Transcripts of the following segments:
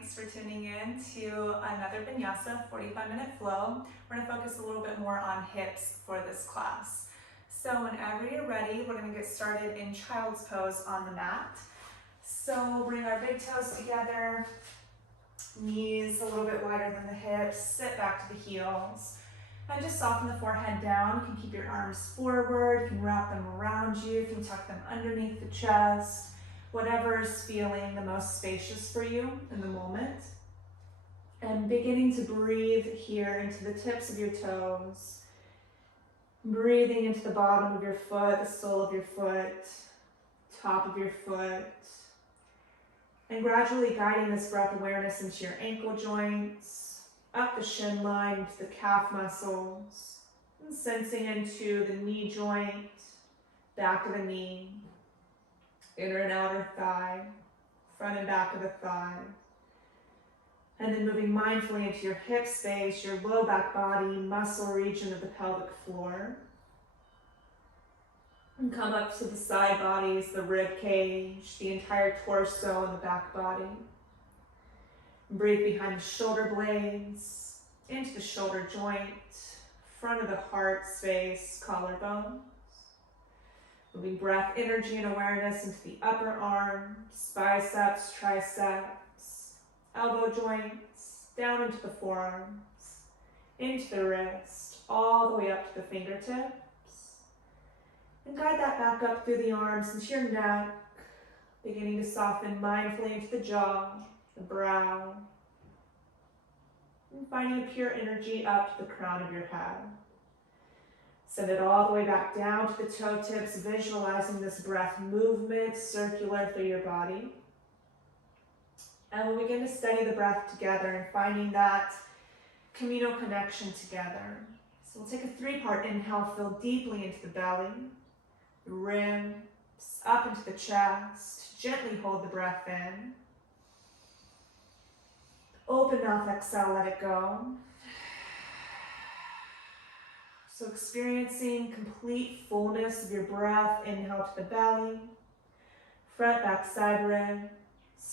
Thanks for tuning in to another Vinyasa 45-minute flow. We're going to focus a little bit more on hips for this class. So whenever you're ready, we're going to get started in child's pose on the mat. So bring our big toes together, knees a little bit wider than the hips, sit back to the heels, and just soften the forehead down. You can keep your arms forward, you can wrap them around you, you can tuck them underneath the chest. Whatever is feeling the most spacious for you in the moment. And beginning to breathe here into the tips of your toes. Breathing into the bottom of your foot, the sole of your foot, top of your foot. And gradually guiding this breath awareness into your ankle joints, up the shin line, into the calf muscles, and sensing into the knee joint, back of the knee, inner and outer thigh, front and back of the thigh. And then moving mindfully into your hip space, your low back body, muscle region of the pelvic floor. And come up to the side bodies, the rib cage, the entire torso and the back body. And breathe behind the shoulder blades, into the shoulder joint, front of the heart space, collarbone. Moving breath, energy, and awareness into the upper arms, biceps, triceps, elbow joints, down into the forearms, into the wrist, all the way up to the fingertips. And guide that back up through the arms into your neck, beginning to soften mindfully into the jaw, the brow, and finding a pure energy up to the crown of your head. Send it all the way back down to the toe tips, visualizing this breath movement circular through your body. And we'll begin to study the breath together and finding that communal connection together. So we'll take a three-part inhale, fill deeply into the belly, the ribs, up into the chest. Gently hold the breath in. Open mouth, exhale, let it go. So experiencing complete fullness of your breath, inhale to the belly, front, back, side rib,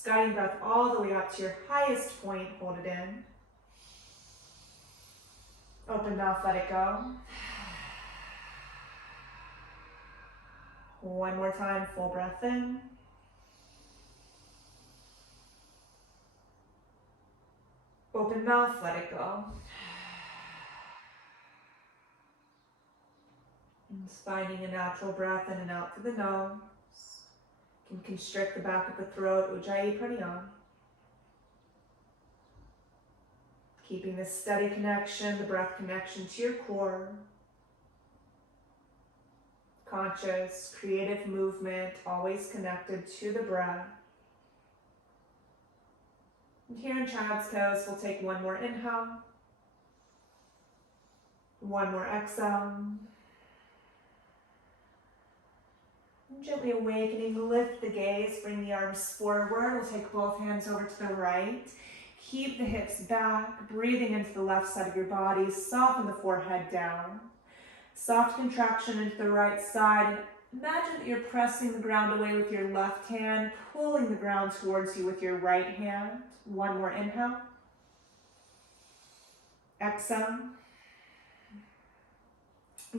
guiding breath all the way up to your highest point, hold it in. Open mouth, let it go. One more time, full breath in. Open mouth, let it go. And just finding a natural breath in and out through the nose. You can constrict the back of the throat, Ujjayi Pranayama. Keeping this steady connection, the breath connection to your core. Conscious, creative movement, always connected to the breath. And here in child's pose, we'll take one more inhale. One more exhale. Gently awakening, lift the gaze, bring the arms forward. We'll take both hands over to the right. Keep the hips back, breathing into the left side of your body. Soften the forehead down. Soft contraction into the right side. Imagine that you're pressing the ground away with your left hand, pulling the ground towards you with your right hand. One more inhale. Exhale.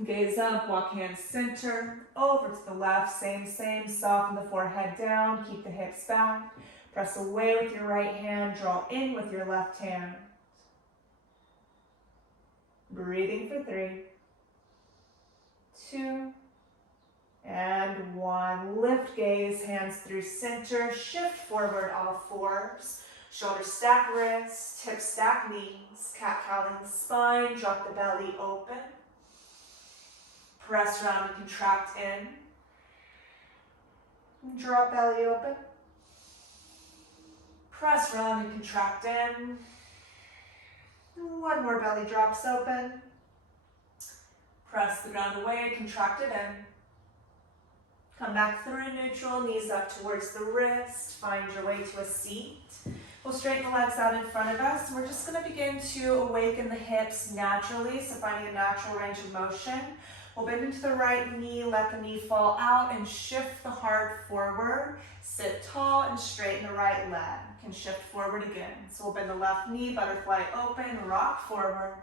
Gaze up, walk hands center, over to the left, same, soften the forehead down, keep the hips back, press away with your right hand, draw in with your left hand. Breathing for 3, 2, and 1. Lift gaze, hands through center, shift forward all fours, shoulder stack wrists, tips stack knees, cat-cowling the spine, drop the belly open. Press round and contract in. Drop belly open. Press round and contract in. One more belly drops open. Press the ground away, contract it in. Come back through neutral, knees up towards the wrist. Find your way to a seat. We'll straighten the legs out in front of us. We're just going to begin to awaken the hips naturally, so finding a natural range of motion. We'll bend into the right knee, let the knee fall out and shift the heart forward. Sit tall and straighten the right leg. Can shift forward again. So we'll bend the left knee, butterfly open, rock forward,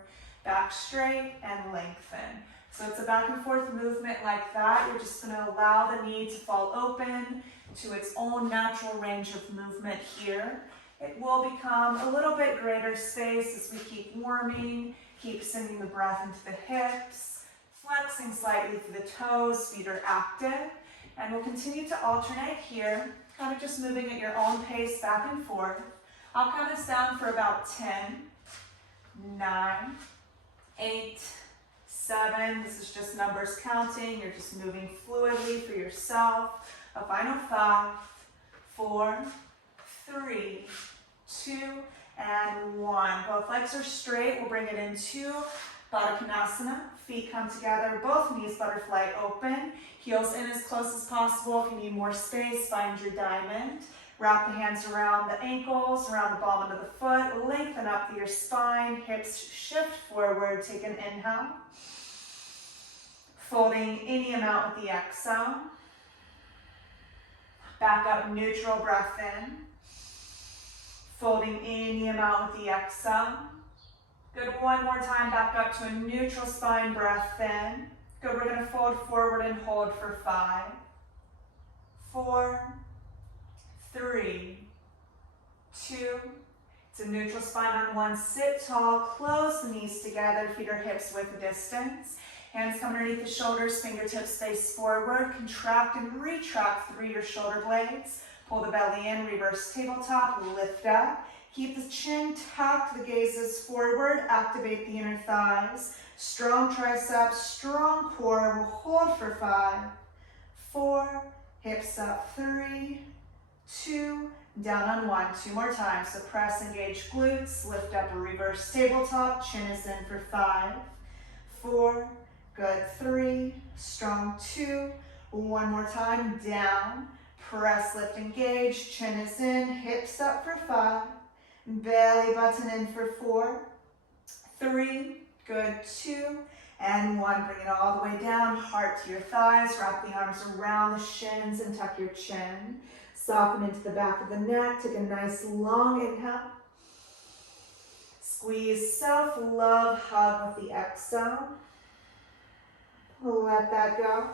back straight and lengthen. So it's a back and forth movement like that. You're just gonna allow the knee to fall open to its own natural range of movement here. It will become a little bit greater space as we keep warming, keep sending the breath into the hips, flexing slightly through the toes, feet are active. And we'll continue to alternate here, kind of just moving at your own pace back and forth. I'll count us down for about 10, 9, 8, 7. This is just numbers counting. You're just moving fluidly for yourself. A final 5, 4, 3, 2, and 1. Both legs are straight. We'll bring it into Baddha Konasana. Feet come together, both knees butterfly open. Heels in as close as possible. If you need more space, find your diamond. Wrap the hands around the ankles, around the bottom of the foot. Lengthen up through your spine. Hips shift forward. Take an inhale. Folding any amount with the exhale. Back up, neutral breath in. Folding any amount with the exhale. Good, one more time, back up to a neutral spine, breath in. Good, we're gonna fold forward and hold for 5, 4, 3, 2. It's a neutral spine on one. Sit tall, close the knees together, feet or hips width distance. Hands come underneath the shoulders, fingertips face forward. Contract and retract through your shoulder blades. Pull the belly in, reverse tabletop, lift up. Keep the chin tucked, the gaze is forward. Activate the inner thighs. Strong triceps, strong core. We'll hold for 5, 4, hips up, 3, 2, down on 1. 2 more times. So press, engage glutes, lift up a reverse tabletop. Chin is in for 5, 4, good, 3, strong 2. 1 more time, down. Press, lift, engage, chin is in, hips up for 5, belly button in for 4, 3, good, 2, and 1. Bring it all the way down, heart to your thighs, wrap the arms around the shins and tuck your chin. Soften into the back of the neck, take a nice long inhale. Squeeze self-love, hug with the exhale. Let that go.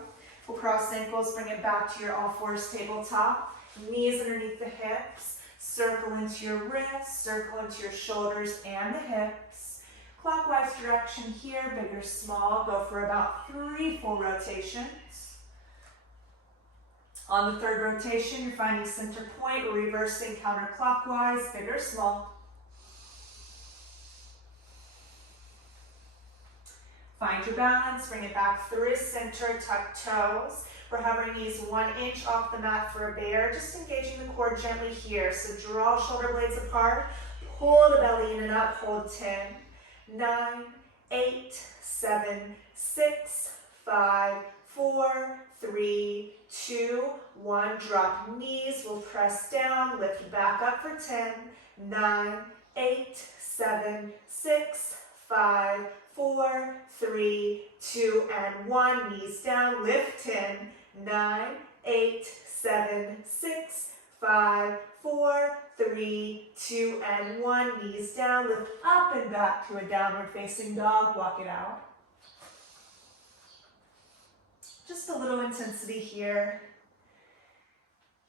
We'll cross ankles, bring it back to your all fours tabletop. Knees underneath the hips. Circle into your wrists, circle into your shoulders and the hips. Clockwise direction here, big or small. Go for about 3 full rotations. On the 3rd rotation, you're finding center point, reversing counterclockwise, big or small. Find your balance, bring it back through center, tuck toes. We're hovering knees 1 inch off the mat for a bear, just engaging the core gently here. So draw shoulder blades apart, pull the belly in and up, hold 10, 9, 8, 7, 6, 5, 4, 3, 2, 1. Drop knees, we'll press down, lift back up for 10, 9, 8, 7, 6, 5, 4, 3, 2, and 1. Knees down, lift 10, 9, 8, 7, 6, 5, 4, 3, 2, and 1. Knees down, lift up and back to a downward facing dog. Walk it out. Just a little intensity here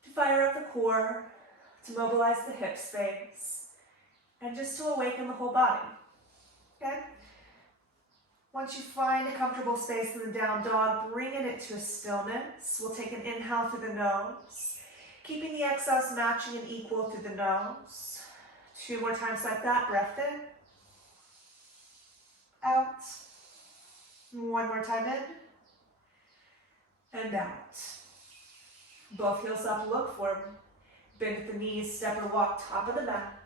to fire up the core, to mobilize the hip space, and just to awaken the whole body. Okay? Once you find a comfortable space in the down dog, bringing it to a stillness. We'll take an inhale through the nose, keeping the exhales matching and equal through the nose. 2 more times like that. Breath in, out. 1 more time in, and out. Both heels up, look forward. Bend at the knees, step or walk top of the mat.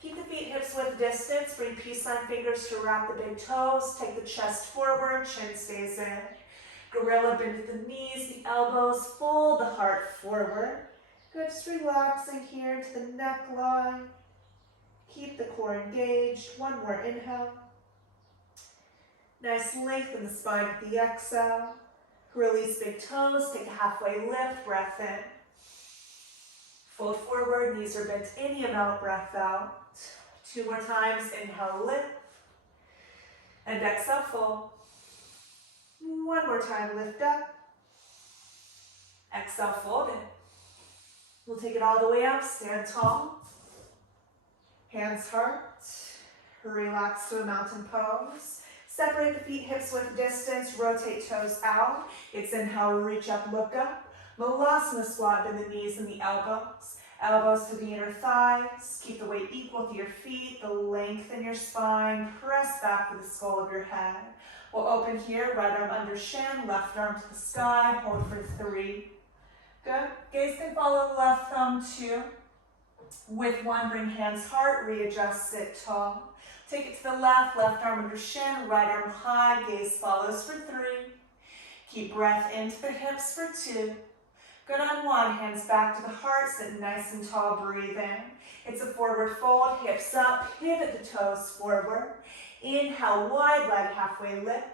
Keep the feet hips width distance. Bring peace sign fingers to wrap the big toes. Take the chest forward, chin stays in. Gorilla, bend at the knees, the elbows, fold the heart forward. Good, just relaxing here into the neckline. Keep the core engaged. 1 more inhale. Nice length in the spine with the exhale. Release big toes, take a halfway lift, breath in. Fold forward, knees are bent any amount, breath out. 2 more times, inhale, lift. And exhale, fold. 1 more time, lift up. Exhale, fold in. We'll take it all the way up, stand tall. Hands heart. Relax to a mountain pose. Separate the feet, hips width distance, rotate toes out. It's inhale, reach up, look up. Malasana squat, bend the knees and the elbows. Elbows to the inner thighs. Keep the weight equal to your feet, the length in your spine. Press back to the skull of your head. We'll open here, right arm under shin, left arm to the sky, hold for 3. Good. Gaze can follow left thumb 2. With 1, bring hands heart, readjust, sit tall. Take it to the left, left arm under shin, right arm high, gaze follows for 3. Keep breath into the hips for 2. Good on 1, hands back to the heart, sit nice and tall, breathe in. It's a forward fold, hips up, pivot the toes forward. Inhale, wide leg, halfway lift.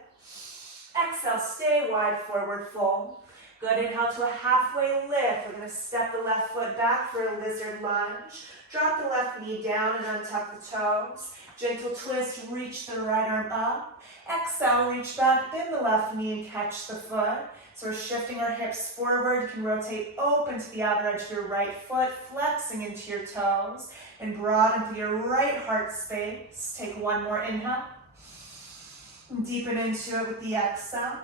Exhale, stay wide, forward fold. Good, inhale to a halfway lift. We're going to step the left foot back for a lizard lunge. Drop the left knee down and untuck the toes. Gentle twist, reach the right arm up. Exhale, reach back, bend the left knee and catch the foot. So we're shifting our hips forward. You can rotate open to the outer edge of your right foot, flexing into your toes, and broaden through your right heart space. Take 1 more inhale. Deepen into it with the exhale.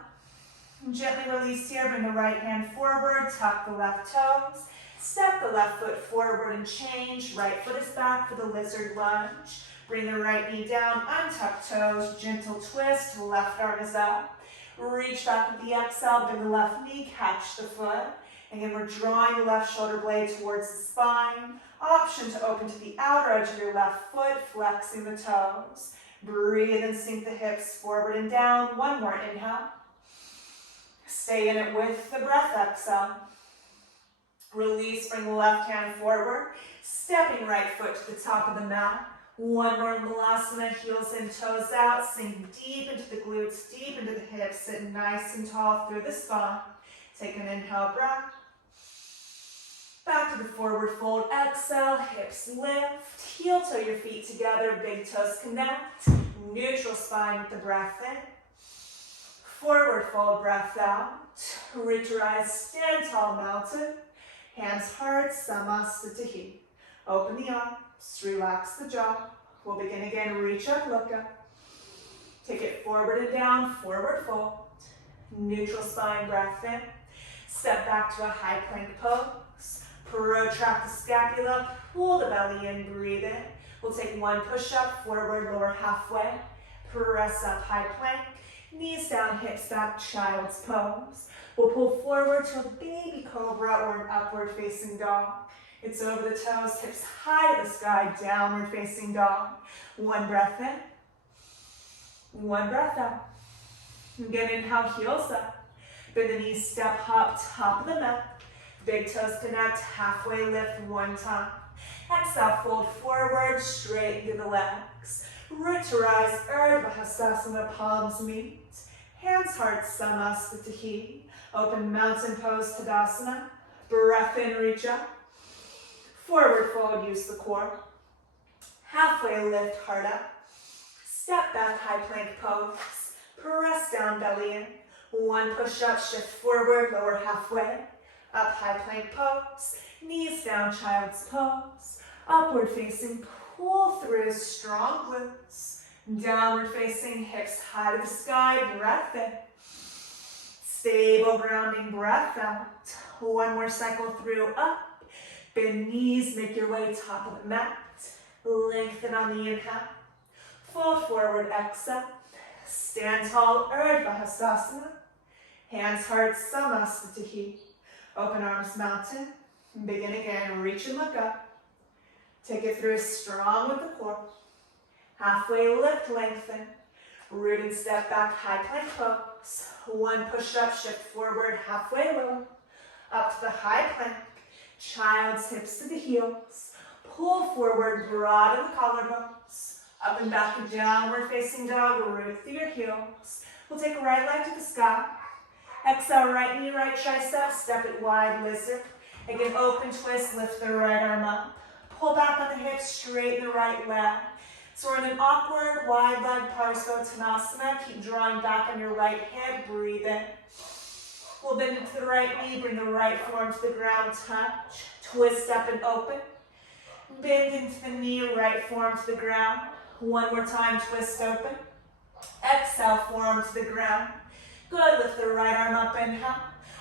Gently release here, bring the right hand forward, tuck the left toes. Step the left foot forward and change. Right foot is back for the lizard lunge. Bring the right knee down, untuck toes, gentle twist, left arm is up. Reach back with the exhale, bend the left knee, catch the foot. Again, we're drawing the left shoulder blade towards the spine. Option to open to the outer edge of your left foot, flexing the toes. Breathe and sink the hips forward and down. 1 more inhale. Stay in it with the breath, exhale. Release, bring the left hand forward. Stepping right foot to the top of the mat. 1 more Malasana, heels in, toes out. Sink deep into the glutes, deep into the hips. Sit nice and tall through the spine. Take an inhale breath. Back to the forward fold, exhale, hips lift. Heel toe your feet together, big toes connect. Neutral spine with the breath in. Forward fold, breath out. Reach your eyes, stand tall, mountain. Hands heart, Samasthiti. Open the arms, relax the jaw. We'll begin again, reach up, look up. Take it forward and down, forward fold. Neutral spine, breath in. Step back to a high plank pose. Protract the scapula, pull the belly in, breathe in. We'll take 1 push-up, forward, lower halfway. Press up, high plank. Knees down, hips back, child's pose. We'll pull forward to a baby cobra or an upward facing dog. It's over the toes, hips high to the sky, downward facing dog. 1 breath in, 1 breath out. Again, inhale, heels up. Bend the knees, step up, top of the mat. Big toes connect, halfway lift 1 time. Exhale, fold forward, straighten through the legs. Root to rise, Urdhva Hastasana, palms meet. Hands heart, Samasthiti. Open mountain pose, Tadasana. Breath in, reach up. Forward fold, use the core. Halfway lift, heart up. Step back, high plank pose. Press down, belly in. 1 push up, shift forward, lower halfway. Up, high plank pose. Knees down, child's pose. Upward facing, pull through, strong glutes. Downward facing, hips high to the sky, breath in. Stable grounding, breath out. 1 more cycle through, up. Bend knees, make your way top of the mat. Lengthen on the inhale. Fold forward, exhale. Stand tall, Urdhva Hastasana. Hands heart, Samasthiti. Open arms, mountain. Begin again, reach and look up. Take it through, strong with the core. Halfway lift, lengthen. Root and step back, high plank pose. 1 push up, shift forward, halfway low. Up to the high plank. Child's hips to the heels. Pull forward, broaden the collarbones. Up and back to downward facing dog, root through your heels. We'll take right leg to the sky. Exhale, right knee, right tricep, step it wide, lizard. Again, open twist, lift the right arm up. Pull back on the hips, straighten the right leg. So we're in an awkward, wide leg Parsvottanasana. Keep drawing back on your right hip, breathe in. We'll bend into the right knee, bring the right forearm to the ground, touch. Twist up and open. Bend into the knee, right forearm to the ground. One more time, twist open. Exhale, forearm to the ground. Good, lift the right arm up, inhale.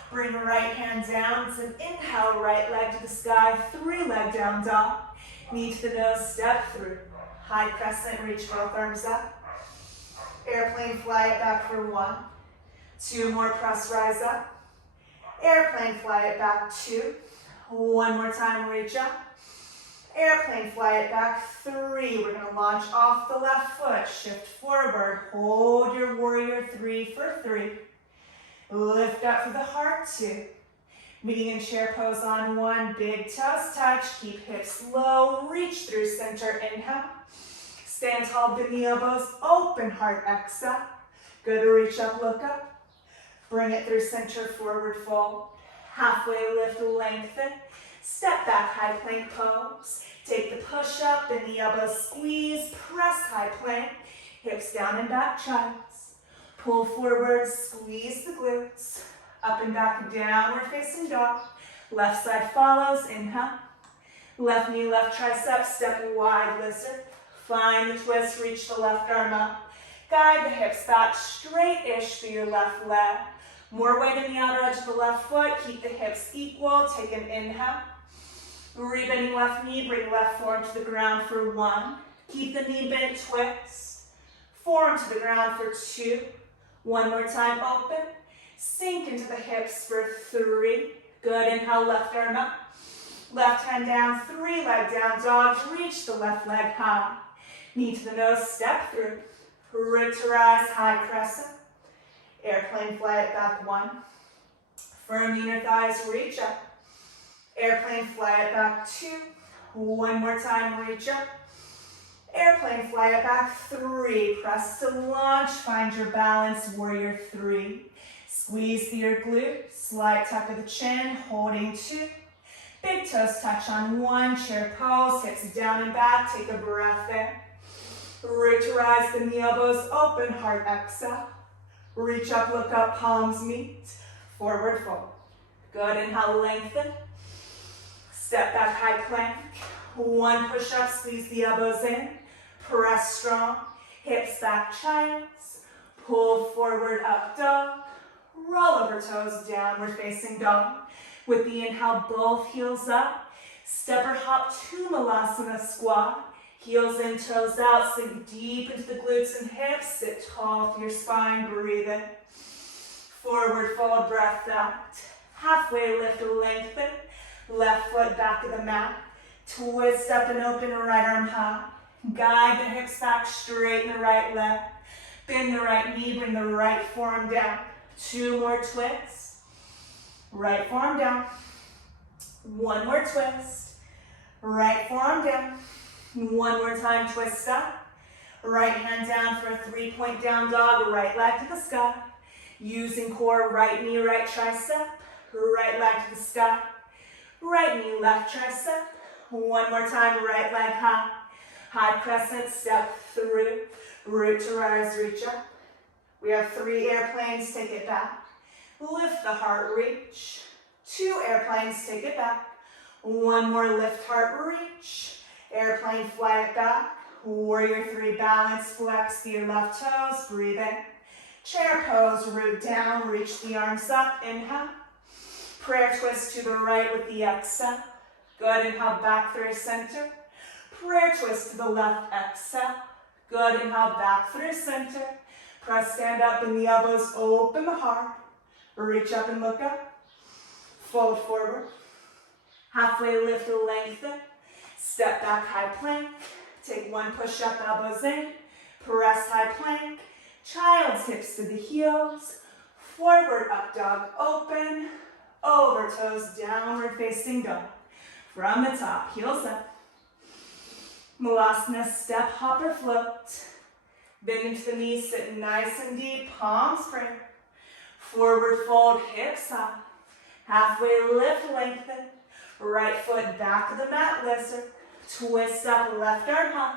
Bring the right hand down. It's an inhale, right leg to the sky, 3-leg down dog. Knee to the nose, step through. High crescent, reach both arms up. Airplane, fly it back for 1. 2 more, press, rise up. Airplane, fly it back, 2. 1 more time, reach up. Airplane, fly it back, 3. We're gonna launch off the left foot, shift forward, hold your warrior 3 for 3. Lift up for the heart, 2. Meeting in chair pose on 1, big toes touch, keep hips low, reach through center, inhale. Stand tall, bend the elbows, open heart, exhale. Good, reach up, look up. Bring it through center, forward fold. Halfway lift, lengthen. Step back, high plank pose. Take the push up, bend the elbows, squeeze, press high plank. Hips down and back, child's. Pull forward, squeeze the glutes. Up and back, downward facing dog. Left side follows, inhale. Left knee, left tricep, step wide, lizard. Find the twist, reach the left arm up. Guide the hips back straight-ish through your left leg. More weight in the outer edge of the left foot. Keep the hips equal. Take an inhale. Rebending left knee. Bring left forearm to the ground for 1. Keep the knee bent. Twist. Forearm to the ground for 2. 1 more time. Open. Sink into the hips for 3. Good. Inhale. Left arm up. Left hand down. 3-leg down dog. Reach the left leg high. Knee to the nose. Step through. Root to rise. High crescent. Airplane, fly it back 1. Firm inner thighs, reach up. Airplane, fly it back 2. 1 more time, reach up. Airplane, fly it back 3. Press to launch, find your balance, warrior 3. Squeeze through your glutes, slight tuck of the chin, holding 2. Big toes touch on 1, chair pose, hips down and back, take a breath there. Root to rise, bend the elbows, open heart, exhale. Reach up, look up, palms meet. Forward fold. Good, inhale, lengthen. Step back, high plank. 1 push up, squeeze the elbows in. Press strong. Hips back, child's. Pull forward, up dog. Roll over toes, downward facing dog. With the inhale, both heels up. Step or hop to Malasana squat. Heels in, toes out, sink deep into the glutes and hips. Sit tall through your spine, breathe in. Forward fold, breath out. Halfway lift, lengthen. Left foot back to the mat. Twist up and open, right arm high. Guide the hips back, straighten the right leg. Bend the right knee, bring the right forearm down. 2 more twists. Right forearm down. 1 more twist. Right forearm down. 1 more time, twist up. Right hand down for a 3-point down dog, right leg to the sky. Using core, right knee, right tricep. Right leg to the sky. Right knee, left tricep. 1 more time, right leg high. High crescent, step through. Root to rise, reach up. We have 3 airplanes, take it back. Lift the heart, reach. 2 airplanes, take it back. 1 more, lift heart, reach. Airplane, fly it back. Warrior 3, balance, flex your left toes, breathe in. Chair pose, root down, reach the arms up, inhale. Prayer twist to the right with the exhale. Good, inhale, back through center. Prayer twist to the left, exhale. Good, inhale, back through center. Press, stand up, and the elbows, open the heart. Reach up and look up. Fold forward. Halfway lift, lengthen. Step back, high plank. Take 1 push up, elbows in. Press high plank. Child's hips to the heels. Forward up dog, open. Over toes, downward facing dog. From the top, heels up. Malasana, step, hop, or float. Bend into the knees, sit nice and deep, palms prayer. Forward fold, hips high. Halfway lift, lengthen. Right foot back of the mat, lizard. Twist up, left arm high.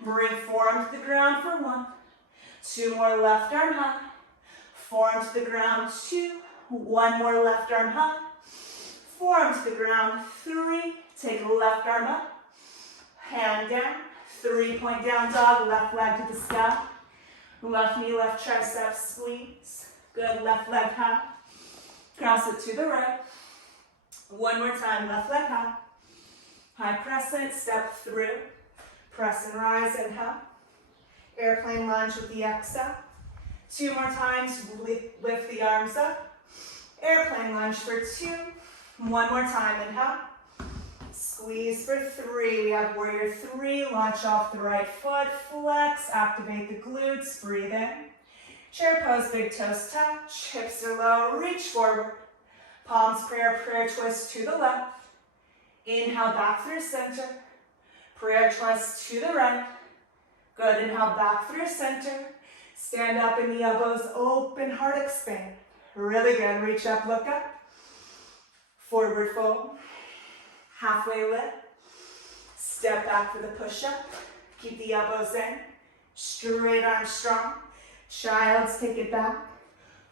Bring forearm to the ground for 1. 2 more, left arm high. Forearm to the ground, 2. 1 more, left arm high. Forearm to the ground, 3. Take left arm up. Hand down. 3-point down dog, left leg to the sky. Left knee, left tricep, squeeze. Good, left leg high. Cross it to the right. 1 more time, left leg high. High crescent, step through. Press and rise, inhale. Airplane lunge with the exhale. 2 more times, lift the arms up. Airplane lunge for 2. 1 more time, inhale. Squeeze for 3. We have warrior 3. Launch off the right foot. Flex. Activate the glutes. Breathe in. Chair pose. Big toes touch. Hips are low. Reach forward. Palms prayer. Prayer twist to the left. Inhale back through center. Prayer twist to the right. Good. Inhale back through center. Stand up in the elbows. Open heart expand. Really good. Reach up. Look up. Forward fold. Halfway lift. Step back for the push-up. Keep the elbows in. Straight arms strong. Child's take it back.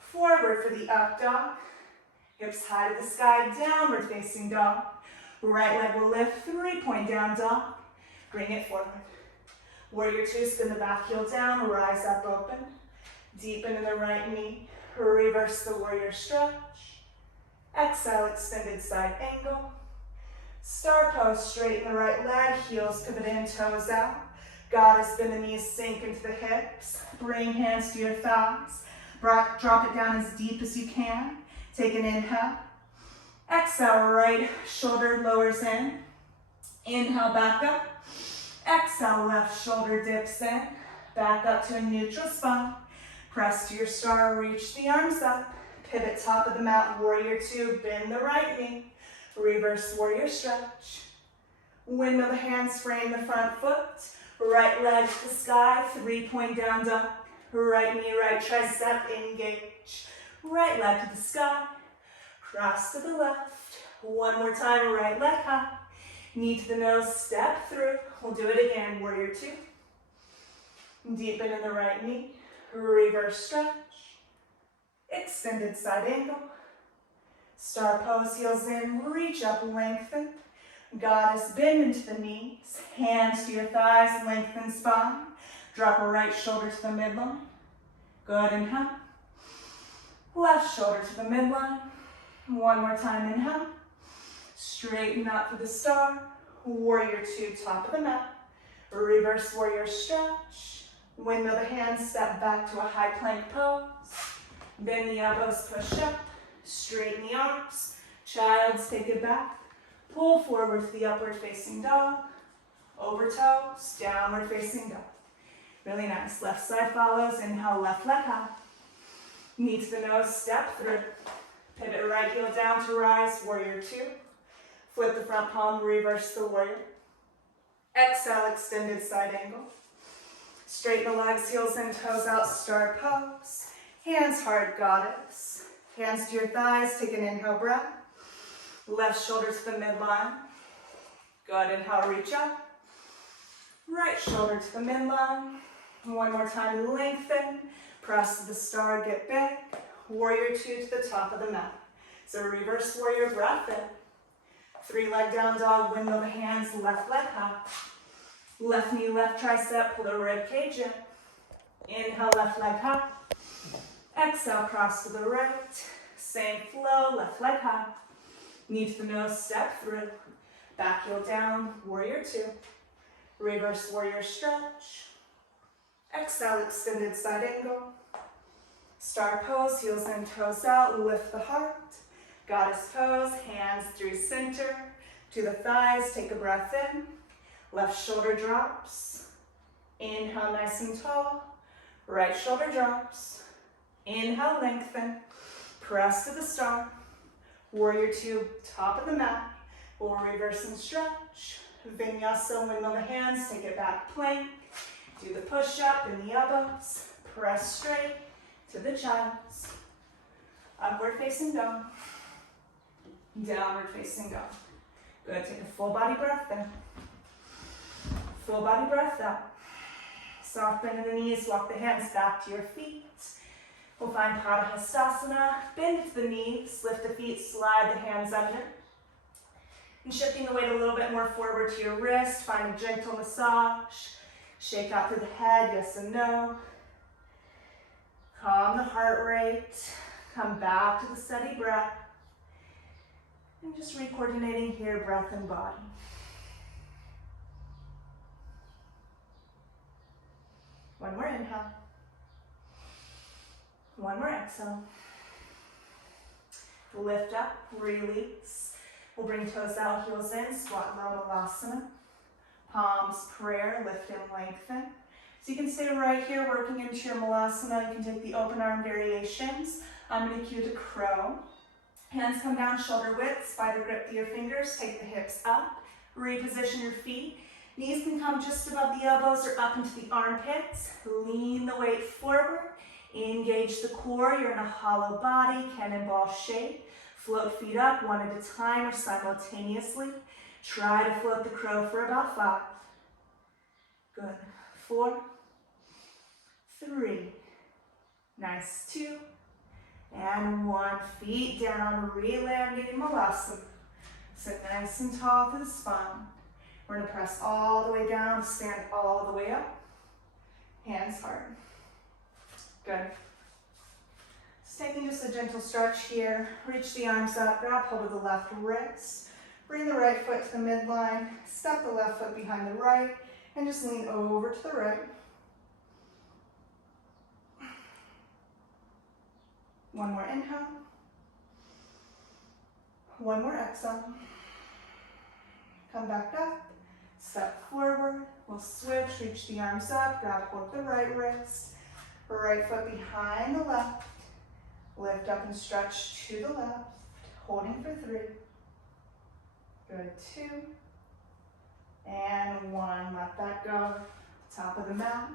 Forward for the up dog. Hips high to the sky. Downward facing dog. Right leg will lift. 3-point down dog. Bring it forward. Warrior 2, spin the back heel down. Rise up open. Deepen in the right knee. Reverse the warrior stretch. Exhale, extended side angle. Star pose, straighten the right leg, heels pivot in, toes out. Goddess, bend the knees, sink into the hips. Bring hands to your thighs. Drop it down as deep as you can. Take an inhale. Exhale, right shoulder lowers in. Inhale, back up. Exhale, left shoulder dips in. Back up to a neutral spine. Press to your star, reach the arms up. Pivot top of the mat, warrior 2, bend the right knee. Reverse warrior stretch. Windmill the hands, frame the front foot. Right leg to the sky, 3-point down dog. Right knee, right tricep, engage. Right leg to the sky. Cross to the left. 1 more time, right leg high. Knee to the nose, step through. We'll do it again, warrior 2. Deepen in the right knee. Reverse stretch. Extended side angle. Star pose, heels in, reach up, lengthen. Goddess, bend into the knees. Hands to your thighs, lengthen spine. Drop a right shoulder to the midline. Good, inhale. Left shoulder to the midline. 1 more time, inhale. Straighten up for the star. Warrior 2, top of the mat. Reverse warrior stretch. Windmill the hands, step back to a high plank pose. Bend the elbows, push up. Straighten the arms. Child's take it back. Pull forward to the upward facing dog. Over toes, downward facing dog. Really nice. Left side follows. Inhale, left leg high. Knee to the nose, step through. Pivot right heel down to rise, warrior 2. Flip the front palm, reverse the warrior. Exhale, extended side angle. Straighten the legs, heels in, toes out, star pose. Hands hard, goddess. Hands to your thighs, take an inhale breath. Left shoulder to the midline. Good, inhale, reach up. Right shoulder to the midline. 1 more time, lengthen. Press to the star, get big. Warrior 2 to the top of the mat. So reverse warrior, breath in. 3 leg down dog, windmill the hands, left leg high. Left knee, left tricep, pull the rib cage in. Inhale, left leg high. Exhale, cross to the right. Same flow, left leg high. Knee to the nose, step through. Back heel down, warrior 2. Reverse warrior stretch. Exhale, extended side angle. Star pose, heels in, toes out, lift the heart. Goddess pose, hands through center to the thighs, take a breath in. Left shoulder drops. Inhale, nice and tall. Right shoulder drops. Inhale, lengthen. Press to the star. Warrior 2, top of the mat. We'll reverse and stretch. Vinyasa, windmill the hands, take it back plank. Do the push-up in the elbows. Press straight to the child's. Upward facing dog. Downward facing dog. Good, take a full body breath in. Full body breath out. Soft bend in the knees, walk the hands back to your feet. We'll find Padahastasana, bend to the knees, lift the feet, slide the hands under. And shifting the weight a little bit more forward to your wrist, find a gentle massage. Shake out through the head, yes and no. Calm the heart rate, come back to the steady breath. And just re-coordinating here, breath and body. One more inhale. One more exhale. Lift up, release. We'll bring toes out, heels in, squat low malasana. Palms, prayer, lift and lengthen. So you can stay right here working into your malasana. You can take the open arm variations. I'm going to cue to crow. Hands come down shoulder width, spider grip through your fingers, take the hips up, reposition your feet. Knees can come just above the elbows or up into the armpits. Lean the weight forward, engage the core. You're in a hollow body, cannonball shape. Float feet up one at a time or simultaneously. Try to float the crow for about 5. Good. 4, 3, nice, 2, and 1. Feet down, re-landing malasana. Sit nice and tall through the spine. We're gonna press all the way down, stand all the way up. Hands hard. Good. So taking just a gentle stretch here, reach the arms up, grab hold of the left wrist, bring the right foot to the midline, step the left foot behind the right, and just lean over to the right. One more inhale. One more exhale. Come back up. Step forward, we'll switch, reach the arms up, grab hold of the right wrist, right foot behind the left, lift up and stretch to the left, holding for 3, good, 2, and 1, let that go, top of the mat,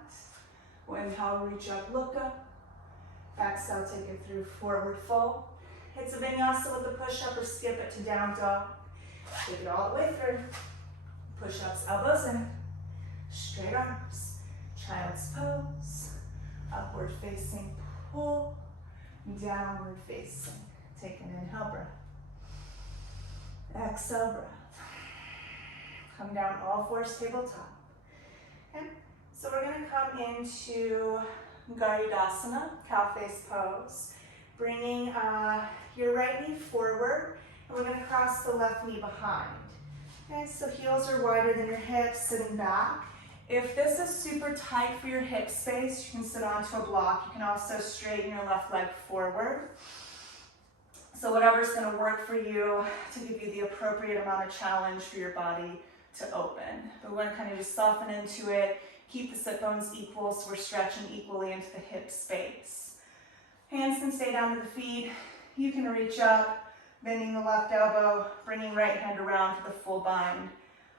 inhale, reach up, look up, exhale, take it through forward fold, it's a vinyasa with a push-up or skip it to down dog, take it all the way through. Push-ups, elbows in, straight arms, child's pose, upward facing pull, downward facing. Take an inhale breath. Exhale breath. Come down all 4s, tabletop. Okay, so we're gonna come into Garudasana, cow face pose. Bringing your right knee forward, and we're gonna cross the left knee behind. Okay, so heels are wider than your hips, sitting back. If this is super tight for your hip space, you can sit onto a block. You can also straighten your left leg forward. So whatever's gonna work for you to give you the appropriate amount of challenge for your body to open. But we're gonna kind of just soften into it, keep the sit bones equal so we're stretching equally into the hip space. Hands can stay down to the feet. You can reach up, bending the left elbow, bringing right hand around for the full bind.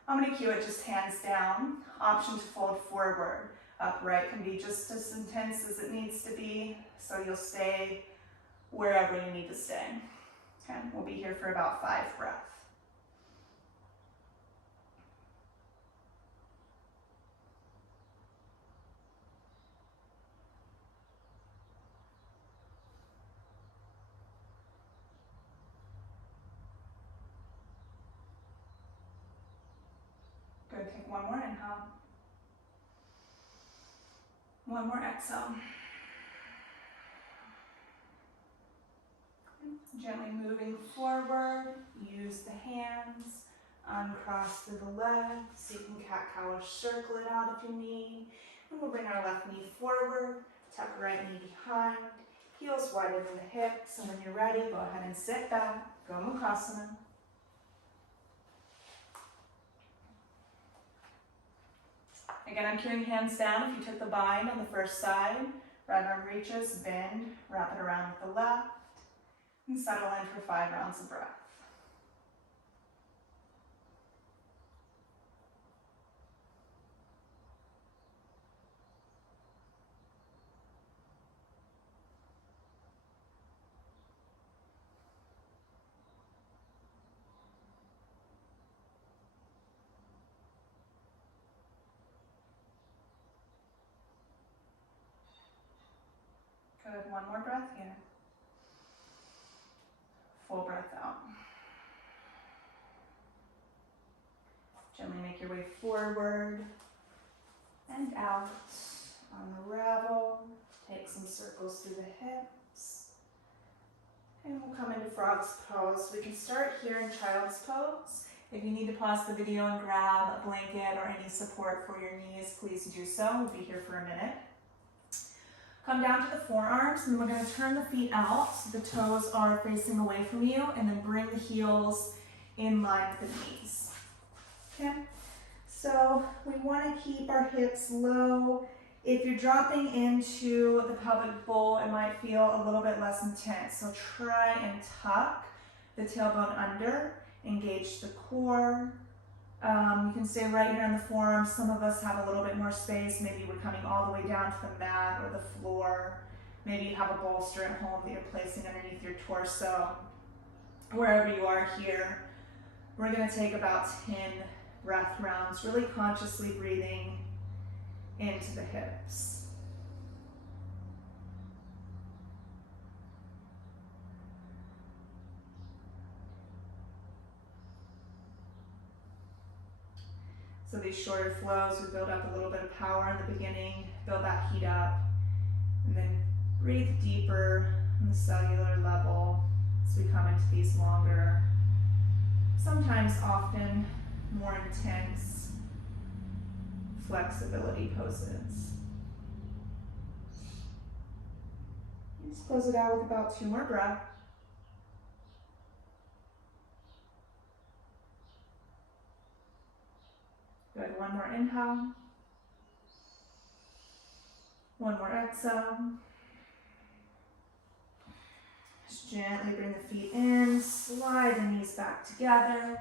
I'm going to cue it just hands down. Option to fold forward. Upright can be just as intense as it needs to be, so you'll stay wherever you need to stay. Okay, we'll be here for about 5 breaths. Good, take one more inhale. One more exhale. Gently moving forward, use the hands, uncross through the legs, so you can cat-cow or circle it out if you need. And we'll bring our left knee forward, tuck right knee behind, heels wider than the hips, and when you're ready, go ahead and sit back, go Mukhasana. Again, I'm cueing hands down. If you took the bind on the first side, right arm reaches, bend, wrap it around with the left, and settle in for 5 rounds of breath. Good, one more breath in. Full breath out. Gently make your way forward and out. Unravel. Take some circles through the hips. And we'll come into frog's pose. We can start here in child's pose. If you need to pause the video and grab a blanket or any support for your knees, please do so. We'll be here for a minute. Come down to the forearms, and we're going to turn the feet out so the toes are facing away from you, and then bring the heels in line with the knees. Okay? So we want to keep our hips low. If you're dropping into the pelvic bowl, it might feel a little bit less intense. So try and tuck the tailbone under, engage the core. You can stay right here on the forearms. Some of us have a little bit more space. Maybe we're coming all the way down to the mat or the floor. Maybe you have a bolster at home that you're placing underneath your torso. Wherever you are here, we're going to take about 10 breath rounds, really consciously breathing into the hips. So these shorter flows, we build up a little bit of power in the beginning, build that heat up, and then breathe deeper on the cellular level as we come into these longer, sometimes often more intense flexibility poses. Just close it out with about 2 more breaths. Good, one more inhale. One more exhale. Just gently bring the feet in, slide the knees back together,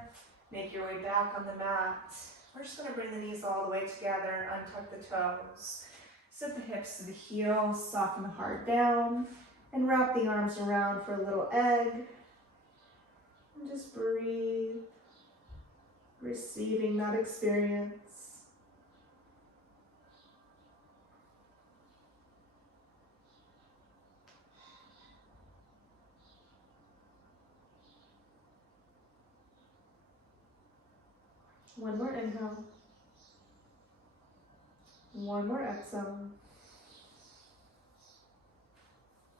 make your way back on the mat. We're just going to bring the knees all the way together and untuck the toes. Sit the hips to the heels, soften the heart down, and wrap the arms around for a little egg. And just breathe, receiving that experience. One more inhale. One more exhale.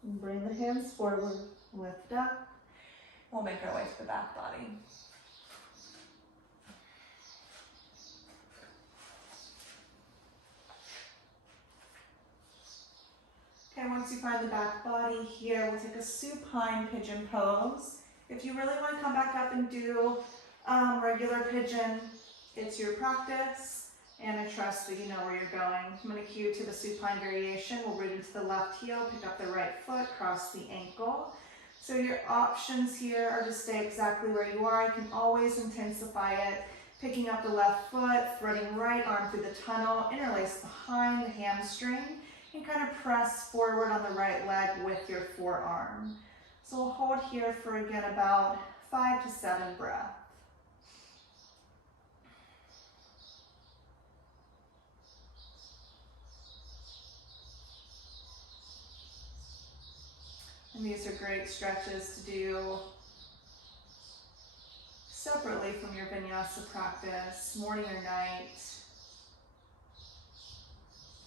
And bring the hands forward, lift up. We'll make our way to the back body. Okay, once you find the back body here, we'll take a supine pigeon pose. If you really want to come back up and do regular pigeon, it's your practice, and I trust that you know where you're going. I'm going to cue to the supine variation. We'll root into the left heel, pick up the right foot, cross the ankle. So your options here are to stay exactly where you are. You can always intensify it, picking up the left foot, threading right arm through the tunnel, interlace behind the hamstring, and kind of press forward on the right leg with your forearm. So we'll hold here for, again, about 5 to 7 breaths. And these are great stretches to do separately from your Vinyasa practice, morning or night.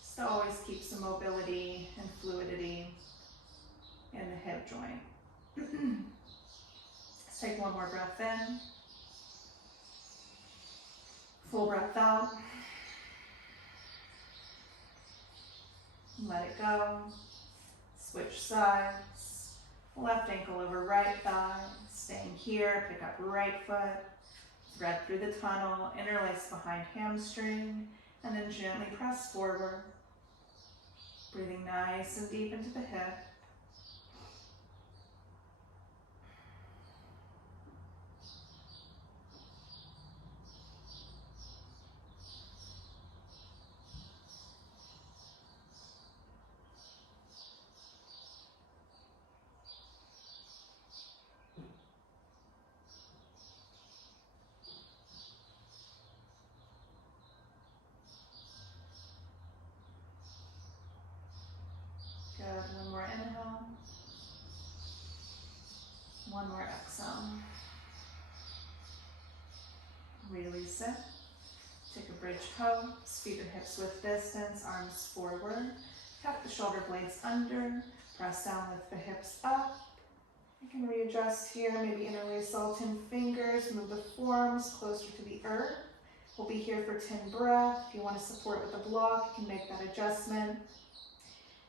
Just to always keep some mobility and fluidity in the hip joint. Let's take one more breath in. Full breath out. Let it go. Switch sides. Left ankle over right thigh. Staying here, pick up right foot. Thread through the tunnel, interlace behind hamstring, and then gently press forward. Breathing nice and deep into the hip. Good. Good. One more inhale. One more exhale. Release it. Take a bridge pose. Feet and hips width distance, arms forward. Tuck the shoulder blades under. Press down, lift the hips up. You can readjust here, maybe interlace all 10 fingers, move the forearms closer to the earth. We'll be here for 10 breaths. If you want to support with a block, you can make that adjustment.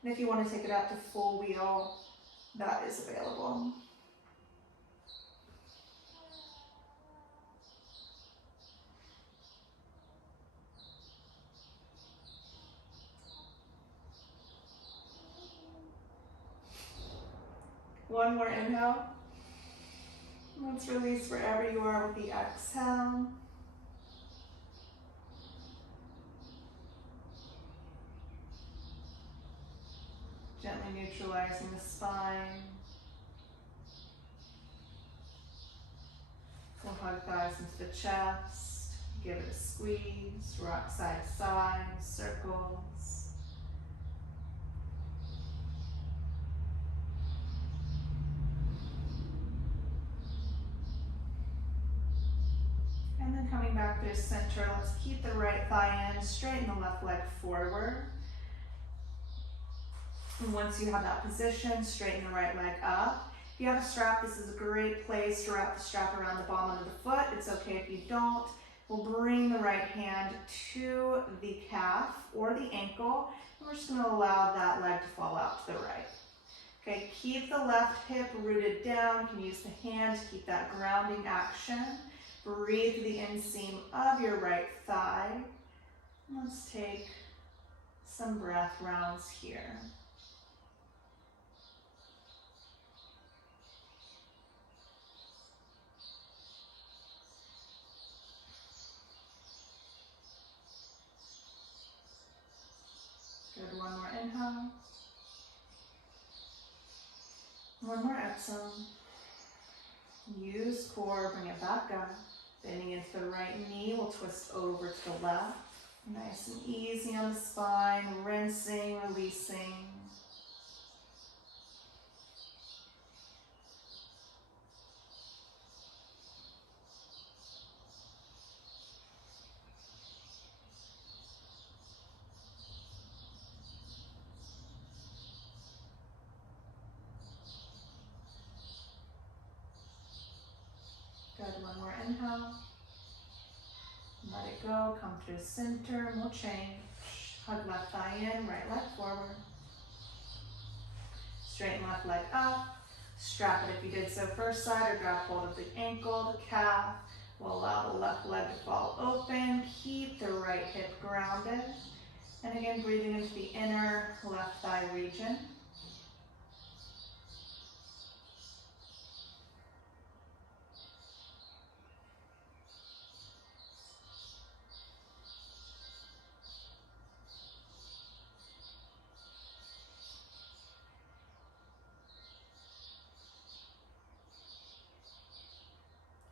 And if you want to take it out to full wheel, that is available. One more inhale. Let's release wherever you are with the exhale. Gently neutralizing the spine. We'll hug thighs into the chest. Give it a squeeze. Rock side to side, circles. And then coming back through center, let's keep the right thigh in, straighten the left leg forward. And once you have that position, straighten the right leg up. If you have a strap, this is a great place to wrap the strap around the bottom of the foot. It's okay if you don't. We'll bring the right hand to the calf or the ankle, and we're just going to allow that leg to fall out to the right. Okay, keep the left hip rooted down. You can use the hand to keep that grounding action. Breathe the inseam of your right thigh. Let's take some breath rounds here. Good, one more inhale. One more exhale. Use core, bring it back up. Bending into the right knee, we'll twist over to the left. Nice and easy on the spine, rinsing, releasing. Good, one more inhale. Let it go, come through center, and we'll change. Hug left thigh in, right leg forward. Straighten left leg up. Strap it if you did so first side, or grab hold of the ankle, the calf. We'll allow the left leg to fall open. Keep the right hip grounded. And again, breathing into the inner left thigh region.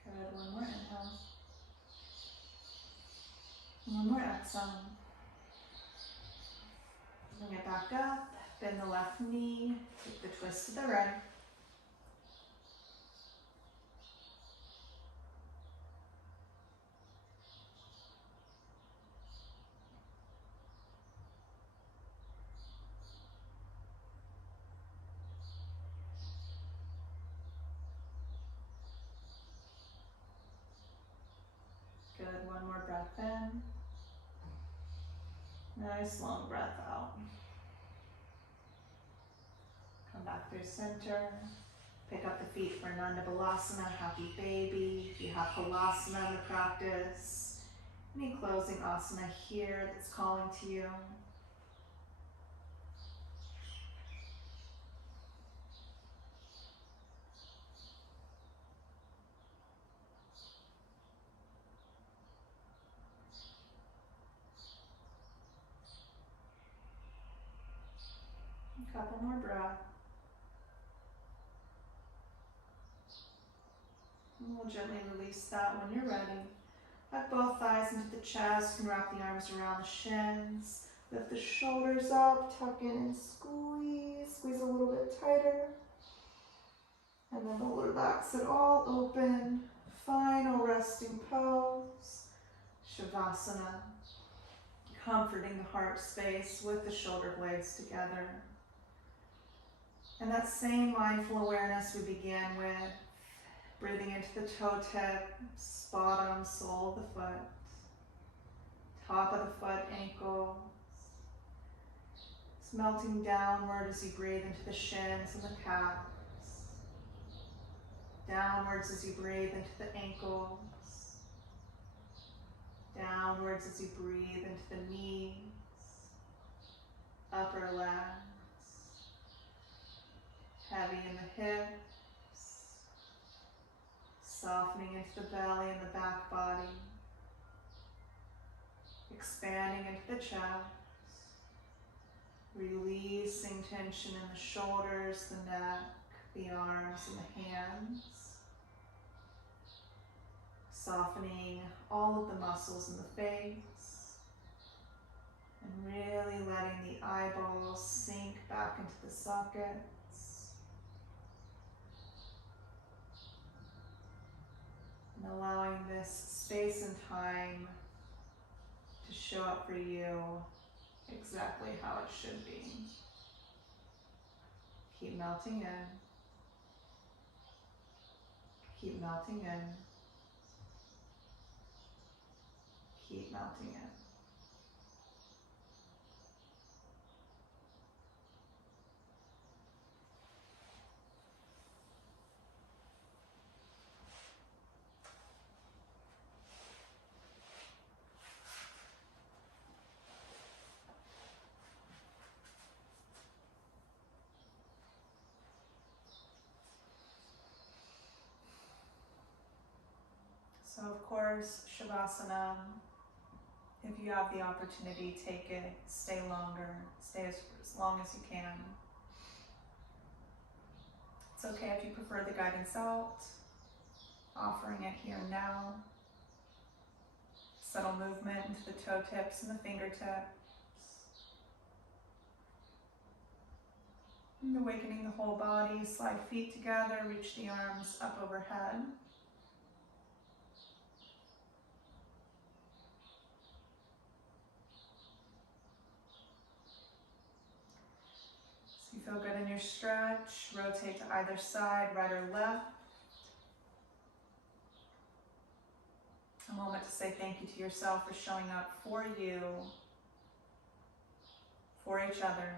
Good, one more inhale. One more exhale. Bring it back up, bend the left knee, take the twist to the right. Good, one more breath in. Nice long breath out. Come back through center. Pick up the feet for Nanda Balasana, Happy Baby. If you have Halasana in the practice, any closing asana here that's calling to you. A couple more breaths. And we'll gently release that when you're ready. Hug both thighs into the chest. You can wrap the arms around the shins. Lift the shoulders up, tuck in and squeeze. Squeeze a little bit tighter. And then we'll relax it all open. Final resting pose. Shavasana. Comforting the heart space with the shoulder blades together. And that same mindful awareness we began with, breathing into the toe tips, bottom, sole of the foot, top of the foot, ankles. It's melting downward as you breathe into the shins and the calves. Downwards as you breathe into the ankles. Downwards as you breathe into the knees, upper legs, heavy in the hips, softening into the belly and the back body, expanding into the chest, releasing tension in the shoulders, the neck, the arms, and the hands. Softening all of the muscles in the face and really letting the eyeballs sink back into the sockets and allowing this space and time to show up for you exactly how it should be. Keep melting in. Keep melting in. Keep melting in. So of course, Shavasana, if you have the opportunity, take it, stay longer, stay as long as you can. It's okay if you prefer the guidance out, offering it here and now. Subtle movement into the toe tips and the fingertips. And awakening the whole body, slide feet together, reach the arms up overhead. So you feel good in your stretch, rotate to either side, right or left. A moment to say thank you to yourself for showing up for you, for each other.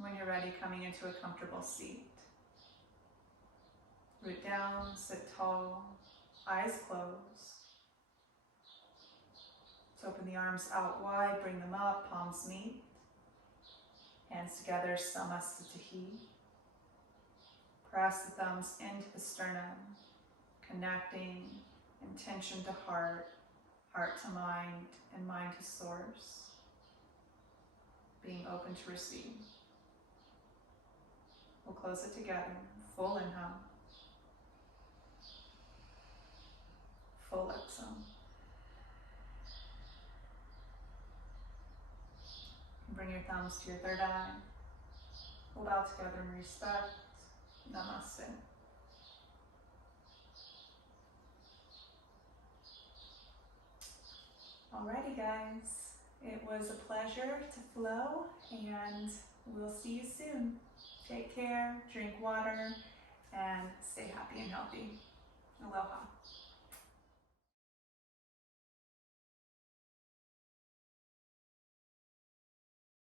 When you're ready, coming into a comfortable seat. Root down, sit tall, eyes closed. Let's open the arms out wide, bring them up, palms meet. Hands together, Samasthiti. Press the thumbs into the sternum, connecting intention to heart, heart to mind, and mind to source. Being open to receive. We'll close it together. Full inhale. Full exhale. Bring your thumbs to your third eye. We'll bow together in respect. Namaste. Alrighty guys, it was a pleasure to flow and we'll see you soon. Take care, drink water, and stay happy and healthy. Aloha.